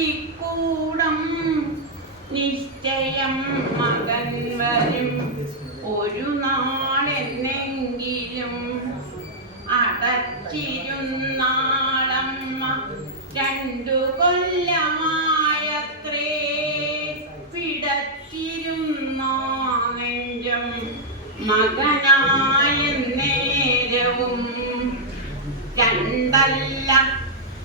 പള്ളിക്കൂടം നിശ്ചയം മകൻ വരും. ഒരു നാളെന്നെങ്കിലും അടച്ചിരുന്നാളമ്മ. രണ്ടു കൊല്ലമായത്രേ പിടച്ചിരുന്ന നെഞ്ചം. മകനായ നേരവും രണ്ടല്ല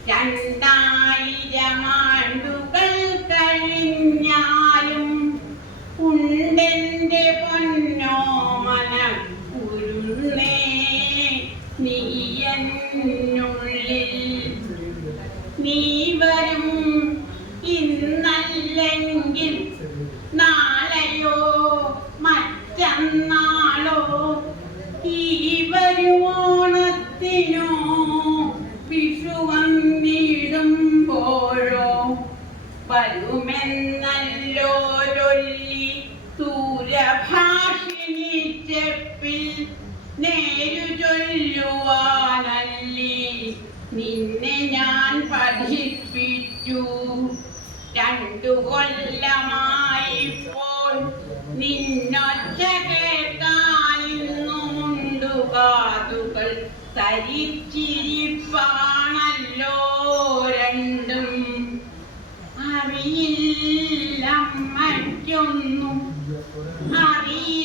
രണ്ടായിരം ആണ്ടുകൾ കഴിഞ്ഞാലും ഉണ്ടെന്റെ പൊന്നോമന ഉരുന്നേ നീയനുള്ളിൽ നീ വരും മറ്റന്നാളോ ഈ വരുവോണത്തിനോ വരുമെന്നല്ലോ ചൊല്ലി ദൂരഭാഷിണി ചെപ്പിൽ നേരു നിന്നെ ഞാൻ പഠിപ്പിച്ചു. രണ്ടു കൊല്ലമായിപ്പോൾ നിന്നൊച്ച കേൾക്കാനിന്നുമുണ്ടു കാതുകൾ തരിച്ചിരിപ്പാണല്ലോ അറിയില്ലമ്മയ്ക്കൊന്നും അറിയില്ലമ്മയ്ക്കൊന്നും